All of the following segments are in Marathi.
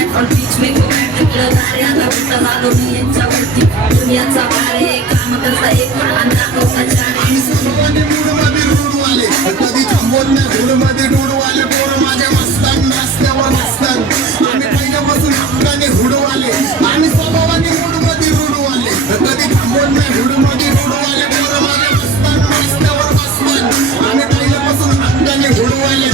that on beach me go back to the दारे आता उठता झालो मी यांच्यावरती दुनियाचा भार आहे काम करता एक आणि दाखवता चार आम्ही सुरुवाती मूडमध्ये रूडवाले कधी थांबवत नाही रूडमध्ये रूडवाले पोरं माझ्या मस्तान नाचण्यावर नसतात आम्ही पहिल्यापासून हक्काने हुडवाले आम्ही स्वभावाने मूडमध्ये रूडवाले कधी थांबवत नाही रूडमध्ये रूडवाले पोरं माझ्या मस्तान नाचण्यावर नसतात आम्ही पहिल्यापासून हक्काने हुडवाले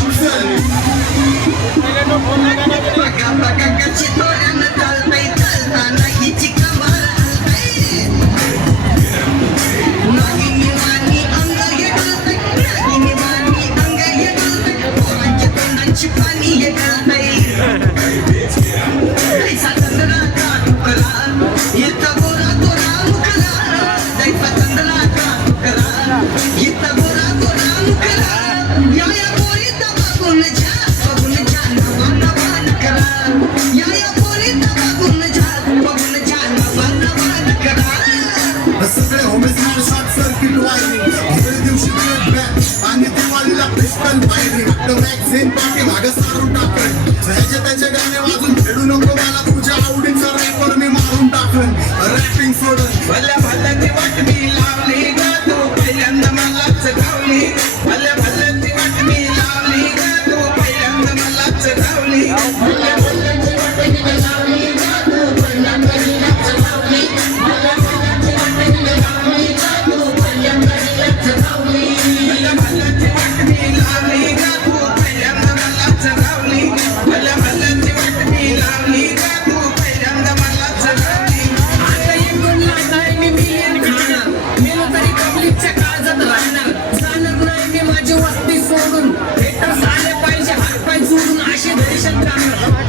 सगळे होमेस शॉर्ट सर्किट वायरिंग सगळे दिवशी बॅक आणि दिवाळीला पिस्टल फायरिंग मॅगझिन पाठी मागं सारून टाकन ह्याच्या त्याचे गाणे वाजून खेळू नको मला तुझ्या आवडीचा रॅपर मी मारून टाकन रॅपिंग सोडून भल्या भल्याची वाट मी लावली ग तू पहिल्यांदा मलाच गावली भल्या भल्याची वाट मी लावली ग तू पहिल्यांदा मलाच गावली भल्या भल्याची वाट मी लावली ग तू पहिल्यांदा मलाच गावली भल्या भल्याची वाट मी लावली ग तू पहिल्यांदा मलाच गावली भल्या भल्याची वाट मी लावली ग तू पहिल्यांदा मलाच गावली भल्या भल्याची वाट मी लावली ग तू पहिल्यांदा मलाच गावली आता एक दोन लाख आहे मी मिलियन खाणार मेलो तरी पब्लिकच्या काळजात राहणार जाणार नाही मी माझी वस्ती सोडून हेटर्स आले पाहिजे हातपाय जोडून असे दहशत करणार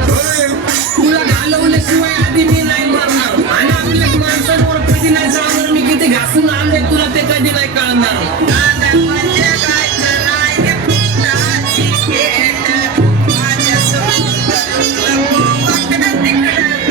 तुला घालवल्याशिवाय आधी मी नाही मरणार आणि आपल्या माणसांवर कधी नाही जाणार मी किती घासून आणले तुला ते कधी नाही कळणार